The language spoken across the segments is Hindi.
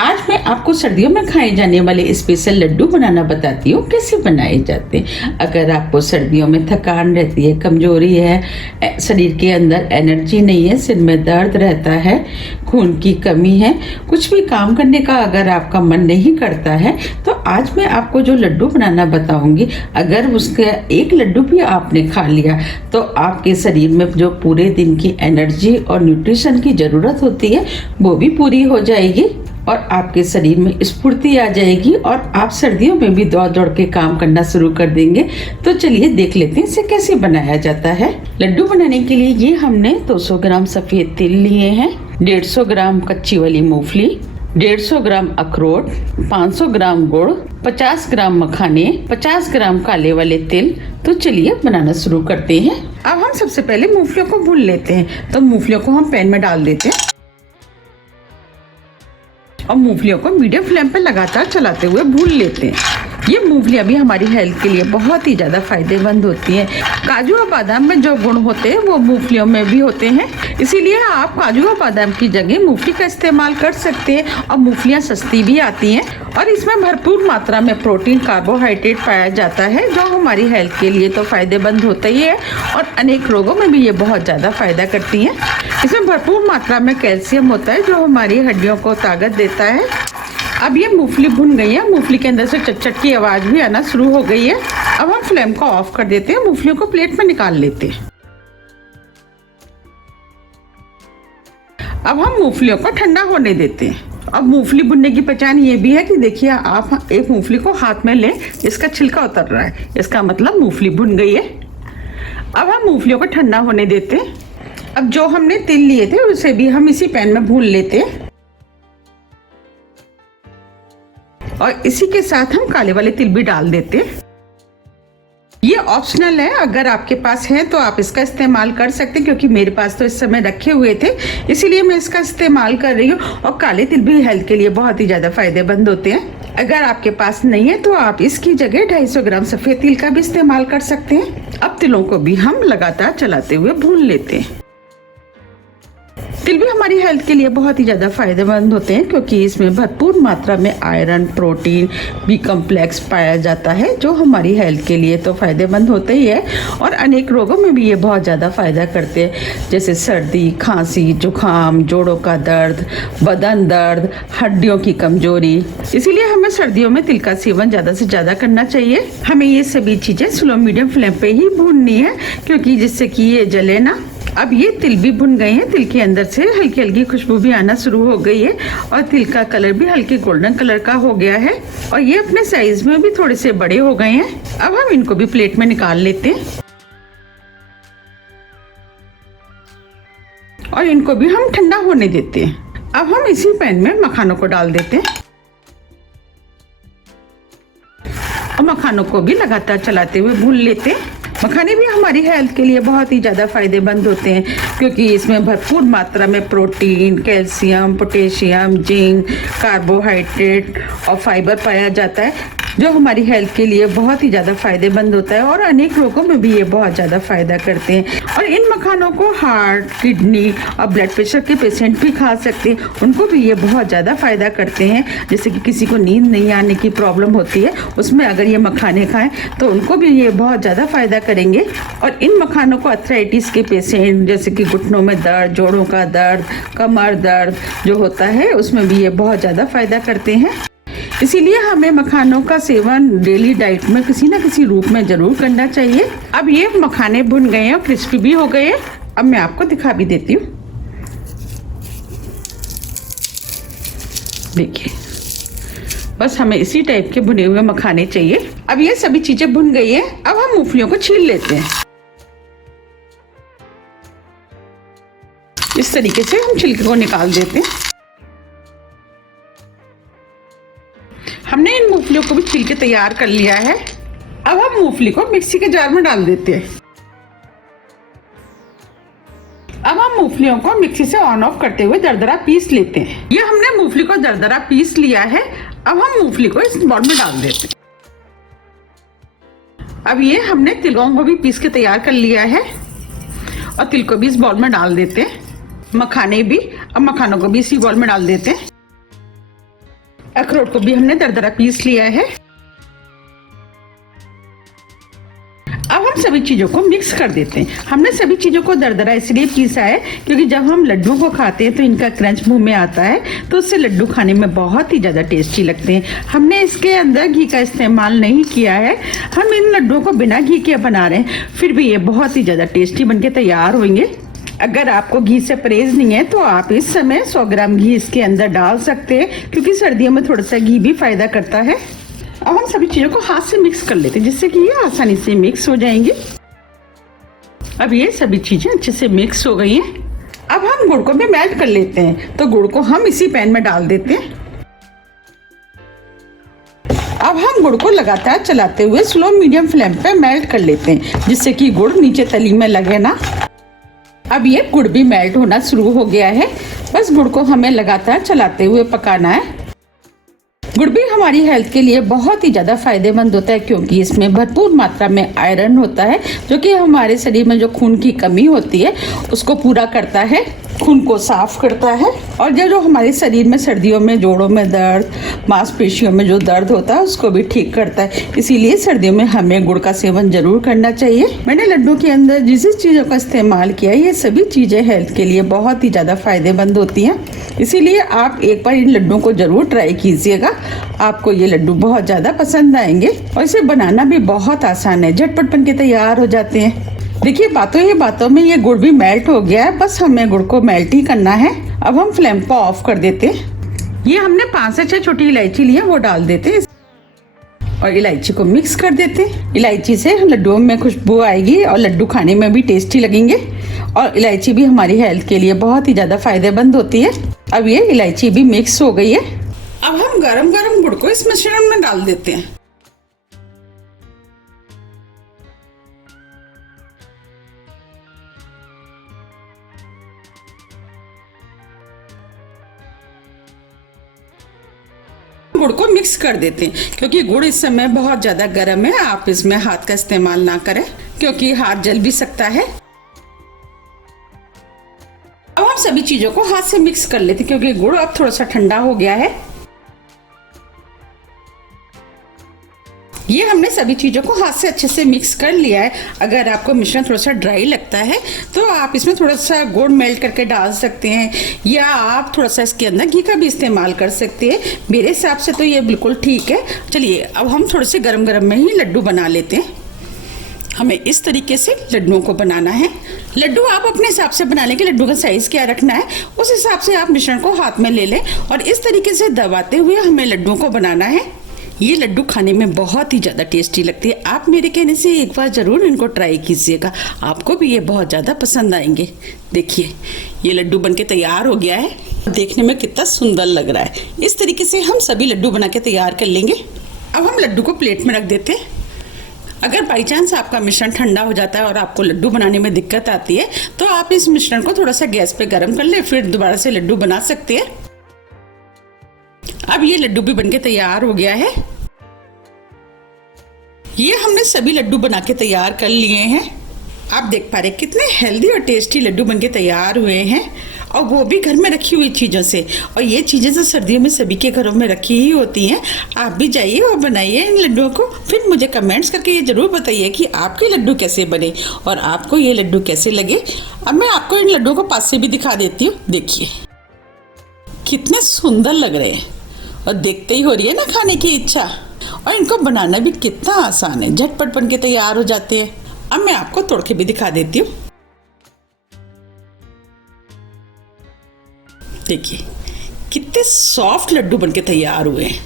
आज मैं आपको सर्दियों में खाए जाने वाले स्पेशल लड्डू बनाना बताती हूँ कैसे बनाए जाते हैं। अगर आपको सर्दियों में थकान रहती है, कमजोरी है, शरीर के अंदर एनर्जी नहीं है, सिर में दर्द रहता है, खून की कमी है, कुछ भी काम करने का अगर आपका मन नहीं करता है, तो आज मैं आपको जो लड्डू बनाना बताऊंगी, अगर उसका एक लड्डू भी आपने खा लिया तो आपके शरीर में जो पूरे दिन की एनर्जी और न्यूट्रिशन की ज़रूरत होती है वो भी पूरी हो जाएगी और आपके शरीर में स्फूर्ति आ जाएगी और आप सर्दियों में भी दौड़ दौड़ के काम करना शुरू कर देंगे। तो चलिए देख लेते हैं इसे कैसे बनाया जाता है। लड्डू बनाने के लिए ये हमने 200 ग्राम सफ़ेद तिल लिए हैं, 150 ग्राम कच्ची वाली मूंगफली, 150 ग्राम अखरोट, 500 ग्राम गुड़, 50 ग्राम मखाने, 50 ग्राम काले वाले तिल। तो चलिए बनाना शुरू करते हैं। अब हम सबसे पहले मूंगफलियों को भून लेते हैं। तो मूंगफलियों को हम पैन में डाल देते हैं और मूंगफलियों को मीडियम फ्लेम पर लगातार चलाते हुए भून लेते हैं। ये मूंगफलियां भी हमारी हेल्थ के लिए बहुत ही ज़्यादा फायदेमंद होती हैं। काजू और बादाम में जो गुण होते हैं वो मूंगफलियों में भी होते हैं, इसीलिए आप काजू और बादाम की जगह मूंगफली का इस्तेमाल कर सकते हैं। और मूंगफलियां सस्ती भी आती हैं और इसमें भरपूर मात्रा में प्रोटीन, कार्बोहाइड्रेट पाया जाता है जो हमारी हेल्थ के लिए तो फायदेमंद होता ही है और अनेक रोगों में भी ये बहुत ज़्यादा फायदा करती हैं। इसमें भरपूर मात्रा में कैल्शियम होता है जो हमारी हड्डियों को ताकत देता है। अब ये मूंगफली भुन गई है, मूंगफली के अंदर से चट-चट की आवाज़ भी आना शुरू हो गई है। अब हम फ्लेम को ऑफ कर देते हैं, मूंगफलियों को प्लेट में निकाल लेते हैं। अब हम मूंगफलियों को ठंडा होने देते हैं। अब मूंगफली भुनने की पहचान ये भी है कि देखिए आप एक मूंगफली को हाथ में लें, इसका छिलका उतर रहा है, इसका मतलब मूंगफली भुन गई है। अब हम मूंगफलियों को ठंडा होने देते हैं। अब जो हमने तिल लिए थे उसे भी हम इसी पैन में भून लेते हैं और इसी के साथ हम काले वाले तिल भी डाल देते हैं। ये ऑप्शनल है, अगर आपके पास है तो आप इसका इस्तेमाल कर सकते हैं, क्योंकि मेरे पास तो इस समय रखे हुए थे इसीलिए मैं इसका इस्तेमाल कर रही हूँ। और काले तिल भी हेल्थ के लिए बहुत ही ज़्यादा फायदेमंद होते हैं। अगर आपके पास नहीं है तो आप इसकी जगह 250 ग्राम सफ़ेद तिल का भी इस्तेमाल कर सकते हैं। अब तिलों को भी हम लगातार चलाते हुए भून लेते हैं। तिल भी हमारी हेल्थ के लिए बहुत ही ज़्यादा फायदेमंद होते हैं, क्योंकि इसमें भरपूर मात्रा में आयरन, प्रोटीन, बी कॉम्प्लेक्स पाया जाता है जो हमारी हेल्थ के लिए तो फायदेमंद होते ही है और अनेक रोगों में भी ये बहुत ज़्यादा फायदा करते हैं, जैसे सर्दी, खांसी, जुकाम, जोड़ों का दर्द, बदन दर्द, हड्डियों की कमजोरी। इसीलिए हमें सर्दियों में तिल का सेवन ज़्यादा से ज़्यादा करना चाहिए। हमें ये सभी चीज़ें स्लो मीडियम फ्लेम पे ही भूननी है, क्योंकि जिससे कि ये जले ना। अब ये तिल भी भुन गए हैं, तिल के अंदर से हल्की हल्की खुशबू भी आना शुरू हो गई है और तिल का कलर भी हल्के गोल्डन कलर का हो गया है और ये अपने साइज में भी थोड़े से बड़े हो गए हैं। अब हम इनको भी प्लेट में निकाल लेते हैं और इनको भी हम ठंडा होने देते हैं। अब हम इसी पैन में मखानों को डाल देते हैं और मखानों को भी लगातार चलाते हुए भून लेते हैं। मखाने भी हमारी हेल्थ के लिए बहुत ही ज़्यादा फायदेमंद होते हैं, क्योंकि इसमें भरपूर मात्रा में protein, calcium, potassium, zinc, carbohydrate और फाइबर पाया जाता है जो हमारी हेल्थ के लिए बहुत ही ज़्यादा फायदेमंद होता है और अनेक रोगों में भी ये बहुत ज़्यादा फायदा करते हैं। और इन मखानों को हार्ट, किडनी और ब्लड प्रेशर के पेशेंट भी खा सकते हैं, उनको भी ये बहुत ज़्यादा फायदा करते हैं। जैसे कि किसी को नींद नहीं आने की प्रॉब्लम होती है, उसमें अगर ये मखाने खाएं तो उनको भी ये बहुत ज़्यादा फायदा करेंगे। और इन मखानों को अर्थराइटिस के पेशेंट, जैसे कि घुटनों में दर्द, जोड़ों का दर्द, कमर दर्द जो होता है उसमें भी ये बहुत ज़्यादा फायदा करते हैं। इसीलिए हमें मखानों का सेवन डेली डाइट में किसी न किसी रूप में जरूर करना चाहिए। अब ये मखाने भुन गए हैं और क्रिस्पी भी हो गए हैं। अब मैं आपको दिखा भी देती हूँ, देखिए बस हमें इसी टाइप के भुने हुए मखाने चाहिए। अब ये सभी चीजें भुन गई हैं। अब हम मूंगफलियों को छील लेते हैं। इस तरीके से हम छिलके को निकाल देते हैं। हमने इन मूंगफलियों को भी छील के तैयार कर लिया है। अब हम मूंगफली को मिक्सी के जार में डाल देते हैं। अब हम मूंगफलियों को मिक्सी से ऑन ऑफ करते हुए दरदरा पीस लेते हैं। ये हमने मूंगफली को दरदरा पीस लिया है। अब हम मूंगफली को इस बाउल में डाल देते हैं। अब ये हमने तिलों को भी पीस के तैयार कर लिया है और तिल को भी इस बाउल में डाल देते हैं। मखाने भी, अब मखानों को भी इसी बाउल में डाल देते हैं। अखरोट को भी हमने दरदरा पीस लिया है। अब हम सभी चीजों को मिक्स कर देते हैं। हमने सभी चीजों को दरदरा इसलिए पीसा है क्योंकि जब हम लड्डुओं को खाते हैं तो इनका क्रंच मुंह में आता है, तो उससे लड्डू खाने में बहुत ही ज्यादा टेस्टी लगते हैं। हमने इसके अंदर घी का इस्तेमाल नहीं किया है, हम इन लड्डुओं को बिना घी के बना रहे हैं, फिर भी ये बहुत ही ज्यादा टेस्टी बनके तैयार होंगे। अगर आपको घी से परहेज नहीं है तो आप इस समय 100 ग्राम घी इसके अंदर डाल सकते हैं, क्योंकि सर्दियों में थोड़ा सा घी भी फायदा करता है। अब हम सभी चीजों को हाथ से मिक्स कर लेते हैं, जिससे कि ये आसानी से मिक्स हो जाएंगे। अब ये सभी चीजें अच्छे से मिक्स हो गई हैं। अब हम गुड़ को भी मेल्ट कर लेते हैं, तो गुड़ को हम इसी पैन में डाल देते हैं। अब हम गुड़ को लगातार चलाते हुए स्लो मीडियम फ्लेम पे मेल्ट कर लेते हैं, जिससे कि गुड़ नीचे तली में लगे ना। अब ये गुड़ भी मेल्ट होना शुरू हो गया है, बस गुड़ को हमें लगातार चलाते हुए पकाना है। गुड़ भी हमारी हेल्थ के लिए बहुत ही ज़्यादा फायदेमंद होता है, क्योंकि इसमें भरपूर मात्रा में आयरन होता है, जो कि हमारे शरीर में जो खून की कमी होती है उसको पूरा करता है, खून को साफ करता है। और जो हमारे शरीर में सर्दियों में जोड़ों में दर्द, मांसपेशियों में जो दर्द होता है उसको भी ठीक करता है। इसीलिए सर्दियों में हमें गुड़ का सेवन जरूर करना चाहिए। मैंने लड्डू के अंदर जिस जिस चीज़ों का इस्तेमाल किया, ये सभी चीज़ें हेल्थ के लिए बहुत ही ज़्यादा फायदेमंद होती हैं। इसीलिए आप एक बार इन लड्डुओं को जरूर ट्राई कीजिएगा, आपको ये लड्डू बहुत ज़्यादा पसंद आएंगे। और इसे बनाना भी बहुत आसान है, झटपट बन के तैयार हो जाते हैं। देखिए बातों ही बातों में ये गुड़ भी मेल्ट हो गया है, बस हमें गुड़ को मेल्ट ही करना है। अब हम फ्लेम को ऑफ कर देते हैं। ये हमने 5 से 6 छोटी इलायची ली है, वो डाल देते हैं और इलायची को मिक्स कर देते हैं। इलायची से लड्डुओं में खुशबू आएगी और लड्डू खाने में भी टेस्टी लगेंगे। और इलायची भी हमारी हेल्थ के लिए बहुत ही ज़्यादा फायदेमंद होती है। अब ये इलायची भी मिक्स हो गई है। अब हम गरम गरम गुड़ को इस मिश्रण में डाल देते हैं। गुड़ को मिक्स कर देते हैं, क्योंकि गुड़ इस समय बहुत ज्यादा गर्म है। आप इसमें हाथ का इस्तेमाल ना करें, क्योंकि हाथ जल भी सकता है। अब हम सभी चीजों को हाथ से मिक्स कर लेते हैं, क्योंकि गुड़ अब थोड़ा सा ठंडा हो गया है। ये हमने सभी चीज़ों को हाथ से अच्छे से मिक्स कर लिया है। अगर आपको मिश्रण थोड़ा सा ड्राई लगता है तो आप इसमें थोड़ा सा गुड़ मेल्ट करके डाल सकते हैं, या आप थोड़ा सा इसके अंदर घी का भी इस्तेमाल कर सकते हैं। मेरे हिसाब से तो ये बिल्कुल ठीक है। चलिए अब हम थोड़े से गरम गरम में ही लड्डू बना लेते हैं। हमें इस तरीके से लड्डुओं को बनाना है। लड्डू आप अपने हिसाब से बना लें कि लड्डू का साइज़ क्या रखना है, उस हिसाब से आप मिश्रण को हाथ में ले लें और इस तरीके से दबाते हुए हमें लड्डुओं को बनाना है। ये लड्डू खाने में बहुत ही ज़्यादा टेस्टी लगती है। आप मेरे कहने से एक बार ज़रूर इनको ट्राई कीजिएगा, आपको भी ये बहुत ज़्यादा पसंद आएंगे। देखिए ये लड्डू बनके तैयार हो गया है, देखने में कितना सुंदर लग रहा है। इस तरीके से हम सभी लड्डू बना के तैयार कर लेंगे। अब हम लड्डू को प्लेट में रख देते हैं। अगर बाई चांस आपका मिश्रण ठंडा हो जाता है और आपको लड्डू बनाने में दिक्कत आती है, तो आप इस मिश्रण को थोड़ा सा गैस पे गर्म कर ले, फिर दोबारा से लड्डू बना सकते हैं। अब ये लड्डू भी बनके तैयार हो गया है। ये हमने सभी लड्डू बना के तैयार कर लिए हैं। आप देख पा रहे कितने हेल्दी और टेस्टी लड्डू बनके तैयार हुए हैं, और वो भी घर में रखी हुई चीज़ों से। और ये चीज़ें तो सर्दियों में सभी के घरों में रखी ही होती हैं। आप भी जाइए और बनाइए इन लड्डुओं को, फिर मुझे कमेंट्स करके ये ज़रूर बताइए कि आपके लड्डू कैसे बने और आपको ये लड्डू कैसे लगे। अब मैं आपको इन लड्डुओं को पास से भी दिखा देती हूँ। देखिए कितने सुंदर लग रहे हैं और देखते ही हो रही है ना खाने की इच्छा। और इनको बनाना भी कितना आसान है, झटपट बन के तैयार हो जाते हैं। अब मैं आपको तोड़ के भी दिखा देती हूँ। देखिए कितने सॉफ्ट लड्डू बनके तैयार हुए हैं।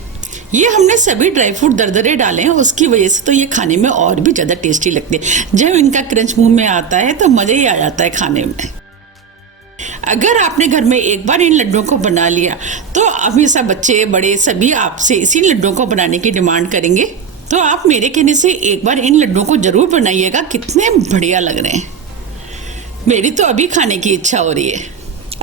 ये हमने सभी ड्राई फ्रूट दरदरे डाले हैं, उसकी वजह से तो ये खाने में और भी ज़्यादा टेस्टी लगते हैं। जब इनका क्रंच मुंह में आता है तो मज़ा ही आ जाता है खाने में। अगर आपने घर में एक बार इन लड्डुओं को बना लिया तो हमेशा बच्चे बड़े सभी आपसे इसी लड्डुओं को बनाने की डिमांड करेंगे। तो आप मेरे कहने से एक बार इन लड्डुओं को जरूर बनाइएगा, कितने बढ़िया लग रहे हैं। मेरी तो अभी खाने की इच्छा हो रही है।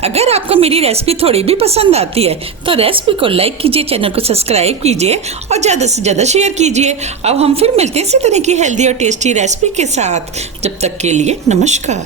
अगर आपको मेरी रेसिपी थोड़ी भी पसंद आती है तो रेसिपी को लाइक कीजिए, चैनल को सब्सक्राइब कीजिए और ज़्यादा से ज़्यादा शेयर कीजिए। अब हम फिर मिलते हैं इसी तरह की हेल्दी और टेस्टी रेसिपी के साथ। जब तक के लिए नमस्कार।